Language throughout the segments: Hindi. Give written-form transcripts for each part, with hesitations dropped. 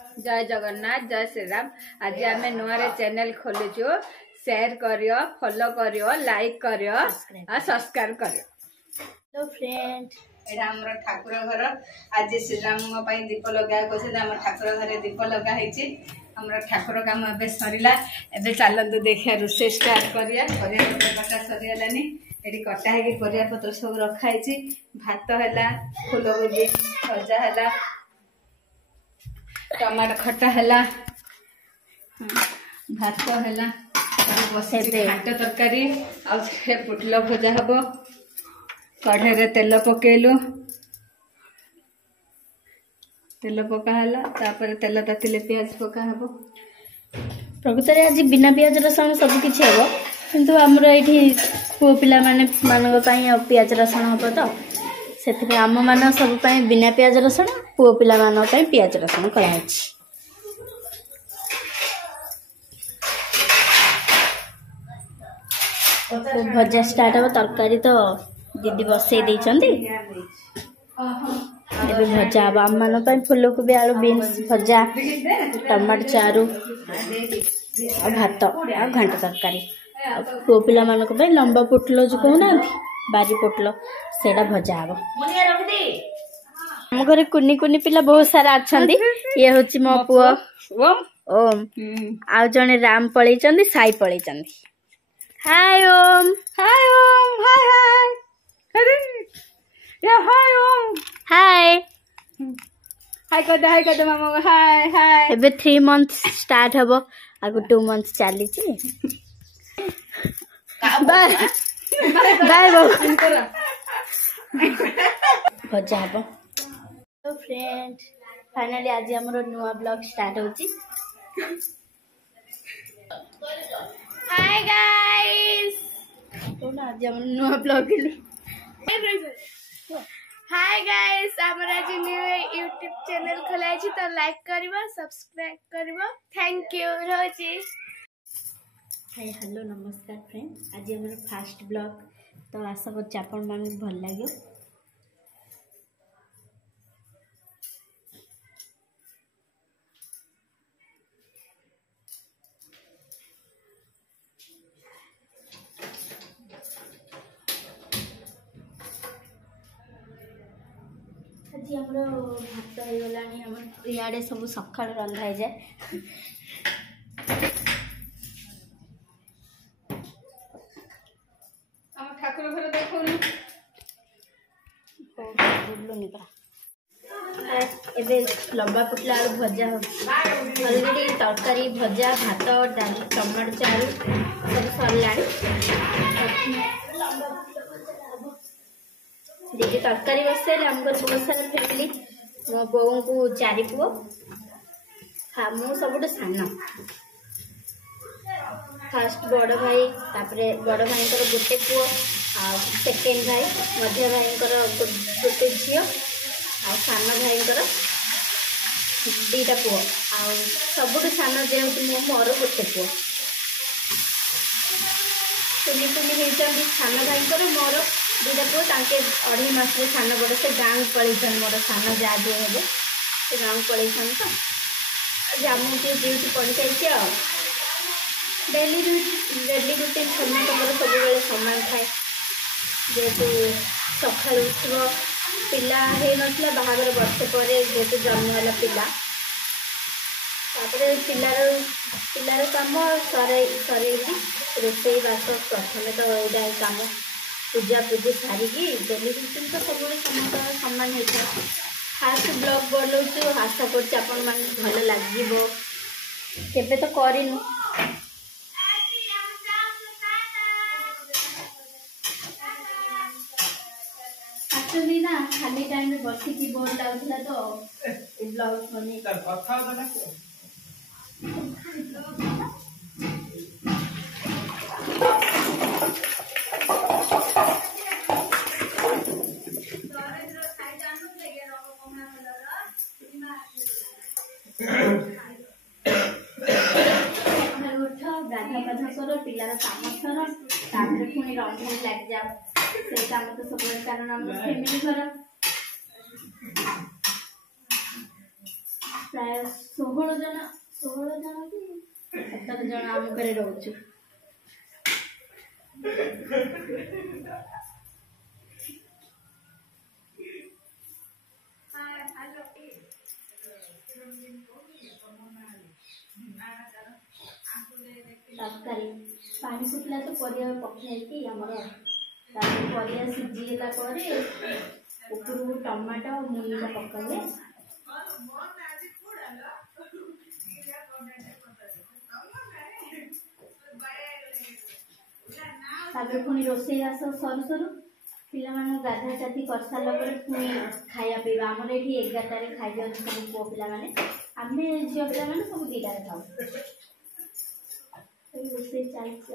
जय जगन्नाथ जय श्री राम। आज आम नुआ चैनल खोलुचु। शेयर करियो, फॉलो करियो, लाइक करियो और सब्सक्राइब करियो। हेलो फ्रेंड, एटा हमर ठाकुर घर। आज श्री राम पई दीप लगा कोसे हमर ठाकुर घरे दीप लगा हेची। हमर ठाकुर काम एबे सरिला। एबे चालंतु देखिया रोसे स्टार्ट करिया। परिया पत्र कटा सरियालानी। एडी कटा हेकी परिया पत्र सब रखा हेची। भात हैला, फूलगोभी भजा हैला, टमाटर खट्टा हैला, भात हैला, बसे घाट तरकारी आ पुटल भजा हबो। कढ़े रे तेल पकेलु, तेल पका हैला, तापर तेल तातिले प्याज पका हबो। प्रकृत रे आज बिना प्याज रसुण सब किछि हेबो, किंतु हमर एठी पुओ पिला माने मानक पई प्याज रसुण हबो। तो सेति आम मान सब पई बिना प्याज रसुण, पुओ पिला मान पई प्याज रसुण करा अछि। तो भजा स्टार्ट हो। तरकारी तो दीदी बसई देइचंदी। एबे भजा अब आम मान पई फूलकोबी आलू बीन्स भजा, टमाटर चारू और भात और घंटा तरकारी। पुओ पिला मान को लंबा पोटल जो कहूना बारी पोटल सेटा भजा हबो। हम घरे कुनी कुनी पिला बहुत सारा अछंदी। ये होची मो पुओ ओम आ जने राम पळैचंदी, साई पळैचंदी। हाय ओम, हाय ओम, हाय हाय। अरे या हाय ओम, हाय हाय कर मामा, हाय हाय। एबे 3 मंथ स्टार्ट हबो, आगु 2 मंथ चाली छी। बाय बाय बाबू भजा हबो। तो फ्रेंड फाइनली आज हमरो नुआ ब्लॉग स्टार्ट होची। हाय गाइस, तो ना आज हम नुआ ब्लॉग के हाय गाइस, हमरा आज न्यू यूट्यूब चैनल खोला छी, तो लाइक करबो, सब्सक्राइब करबो। थैंक यू रोजी। हाय हेलो नमस्कार फ्रेंड, आज हमर फर्स्ट ब्लॉग। तो आशा करछि आपन मान भल लागियो। आज हमरो भात हो गलानी। हमर इयाडे सब सकाळ रंधा जाय। हम ठाकुर घर देखोनु बुडलुनी पा। एबे लंबा पुटला आलू भजा हो। ऑलरेडी तरकारी भजा, भात, डाली, टमाटर चारू सब सरलाणी। दीदी तरकारी बसैले हमको बहुत सारा फैमिली। मो बोऊ को 4 पुओ, हाँ मु सबुठ सान। फर्स्ट बड़ भाई, तापरे बड़ भाई गोटे पुओ, आ सेकेंड भाई मध्य भाई गोटे झील, आ सान भाई 2टा पुओ, आ सबुठ सान जेहेतु मोर गोटे पुओ। कुनी कुनी होती सान भाई मोर 2टा पुओ, तांके 2.5 मास सान बड़े से गाँव पलैन। मोर सान जा जे हे से गाँव पलैन। तो जामू के ड्यूटी पड़ जाइए। डेली रुटीन समस्त सब सामान थाए। जेहेतु सका उठब पिला है बाहागर वर्षे पर जेहेतु जन्मला पिला, पिलार काम सर रोसई बास प्रथम तो यहाँ कम पूजा पूजी सारिकी डेली रुटीन तो सब समस्त सामान होता है। फास्ट ब्लॉग बनाऊँ, आशा कर भल लगे। केबे तो करिनु। एक्चुअली ना खाली टाइम में बसी की बोर लगुला तो ब्लॉग बनी गाधा पाधा कर पिलार काम कर पुणी रंधन लग जाओ। से काम तो सब कारण हम फैमिली घर प्राय 16 जन कि 17 जन आम घरे रोचु। तरकारी पानी फुटला तो परिया पकाई आमर परिया सीझीगला उपरू टमाटो मुला पकाए पुणी रोषे आस सरू सरू पिला गाधा गाधी कर सारा पुणी खाया पीवा आम ये 11टार खाई दिखाँ सब पुओ पिला आम झील पिला सब 2टार खाऊ रोषे चलती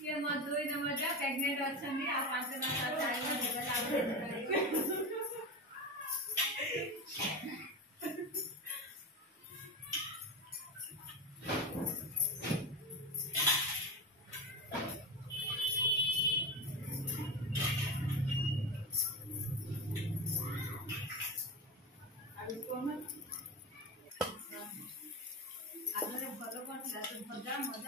ये मधुई नंबर जा प्रेग्नेंट अच्छी आ 5 मास भजा भजा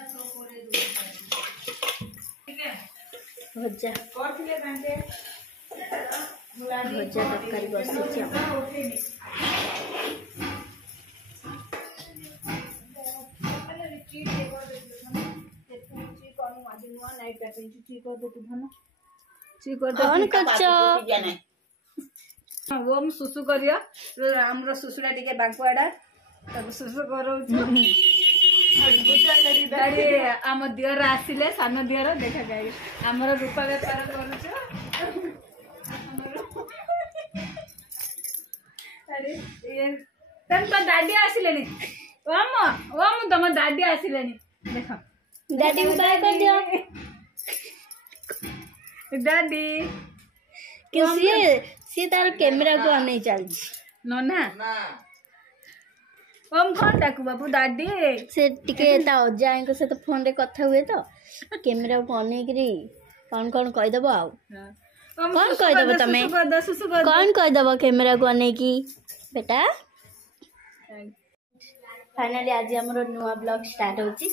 तरकारी बस ओम सुसु करियो हमरो सुसुला टिके बांकुआडा तब सुसु करो अरे आम दियर आसिले सान दियर देखा जाए आमर रूपा बेपार करूछ अरे ये तम तो दादी आसिले नी ओम तम दादी आसिले नी देखो दादी को बाय कर दियो दादी कि सी तार कैमरा को आने चल नोना ओम कौन डाकू बाबू दादी से टिके ता अजाई को से तो फोन रे कथा हुए तो कैमरा को ऑन करी कौन कौन कह दबो आ कौन कह दबो तमे कौन कह दबो कैमरा को ऑन की बेटा फाइनली आज हमरो नुवा ब्लॉग स्टार्ट होची